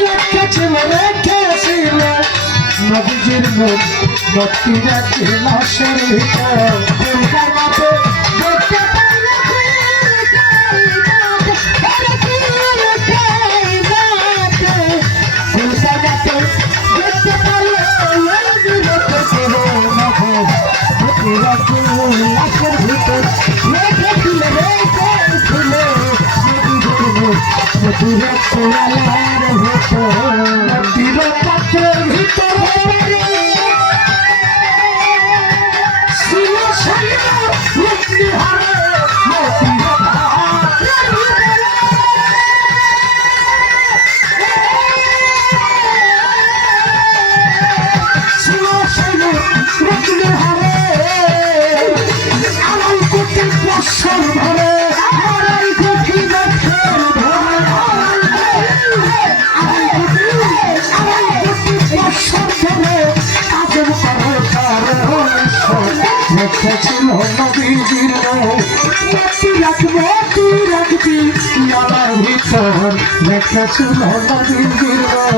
রেখেছিল রেখেছিল নবীজির মুখ ভক্তি রাখি লাশের ভিতর ফুলকার রেখেছিল নবীজির মতি রাখব তুই রাখবি আমার ভিতর রেখেছিল নবীজির ফুলকার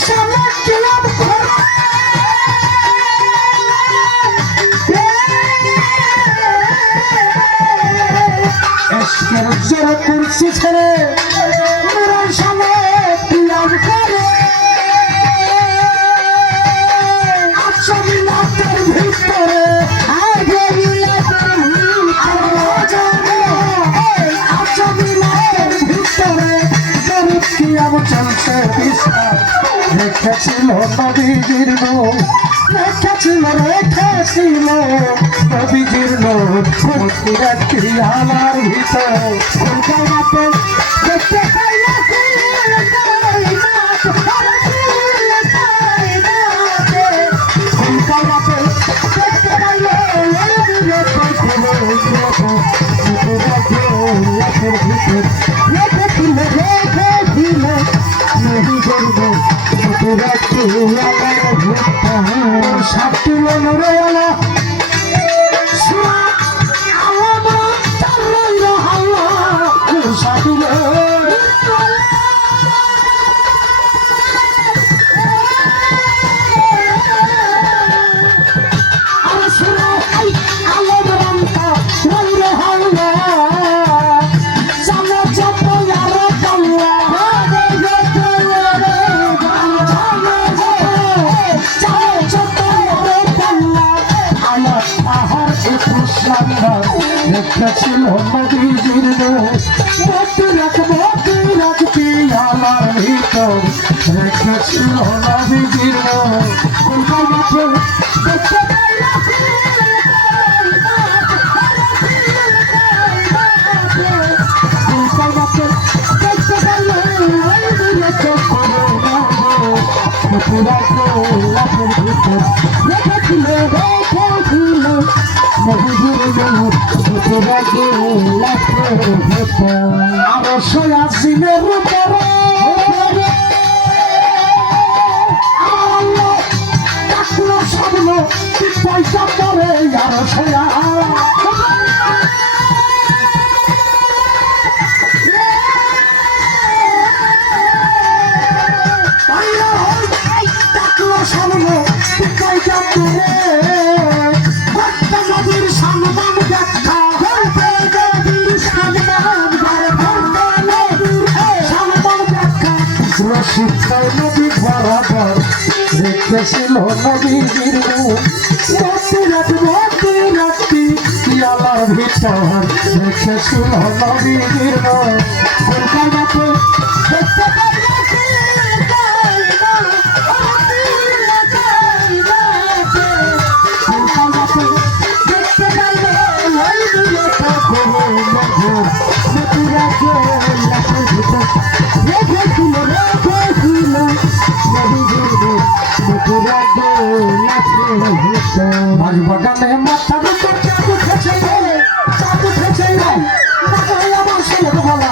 সামনে গেলাম এসকের জোরে কুরসি ছেড়ে সামনে গেলাম করে আবু চলছে বিস্তার রেখেছিল নবীজির লোক রেখেছিল রেখেছিল নবীজির লোক ভক্তি রাখি আমার ভিতর ফুলকার মতো দেখতে পাইলে ফুলকার মতো দেখতে পাইলে সাতটি মনোরে আলা ছিল নদীর মতি রাখব রাখবি আমার ভিতর। রেখেছিল নদীর কোনটা আরও সয়াসিনের উপরে সামলো পয়সা পরে আরও সয়া সামলো পয়সা পরে রসিকায় নদী বরাবর, রেখেছিল নদীর মতি মতি রাতি ইয়ালার ভিতর রেখেছিল নদীর ফুলকার মতো দেখতে মাঝ বাগানে মাথার উপর চাঁদ উঠেছে রে, চাঁদ উঠেছে রে। মাথায় আমার ছেলে গলা,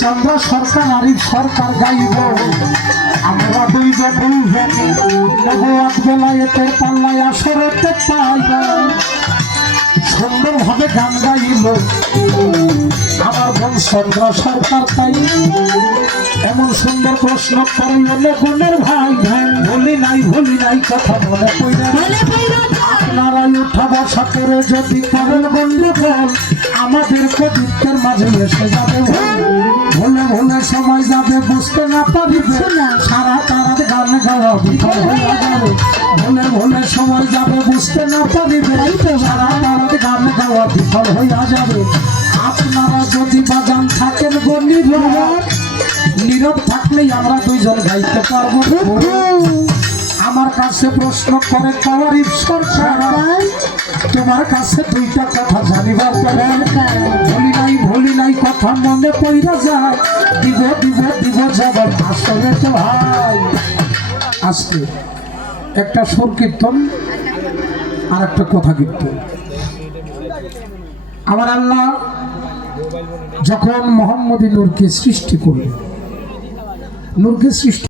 চন্দ্র সরকার নারীর সরকার গাইব। আমরা দুই দুই পাল্লায় আসরতে পাইব। সুন্দরভাবে গান গাইল আমার বোন চন্দ্র সরকার তাই। এমন সুন্দর প্রশ্ন করিল গুণের ভাই ভাই ভুলি নাই ভুলি নাই কথা মনে পড়ে। বলে যা, আপনারা উঠা বসা করে যদি করেন গন্ডগোল আমাদের কবিত্বের মাঝে এসে যাবে। ভুল। ভুলে সময় যাবে বুঝতে না পারিবে। সারা তারা গান গাওয়া বিফল হয়ে যাবে ভুলে ভুলে সময় যাবে বুঝতে না পারিবে। সারা তারা গান গাওয়া বিফল হইয়া যাবে। আপনারা যদি বাজান থাকেন গো নীরব নীরব থাকলেই আমরা দুইজন গাইতে পারব। আমার কাছে প্রশ্ন করে কাওয়ারিফ সরকার। তোমার কাছে দুইটা কথা জানিবার দরকার ভুলি নাই ভুলি নাই, কথা মনে পইরা যায়। দিব দিব দিব জবাব আসলে তো ভাই আজকে একটা সুর কীর্তন আর একটা কথা কীর্তন আমার আল্লাহ যখন মোহাম্মদী নূরকে সৃষ্টি করলেন, নূরকে সৃষ্টি